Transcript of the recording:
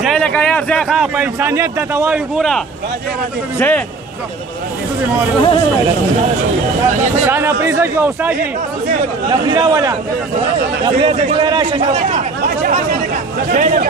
زي لك يا زي خاف انسانيت ده تواوي بورا زي كان بريزه جو استاذي نبيرا ولا نبيرا ده راشد زي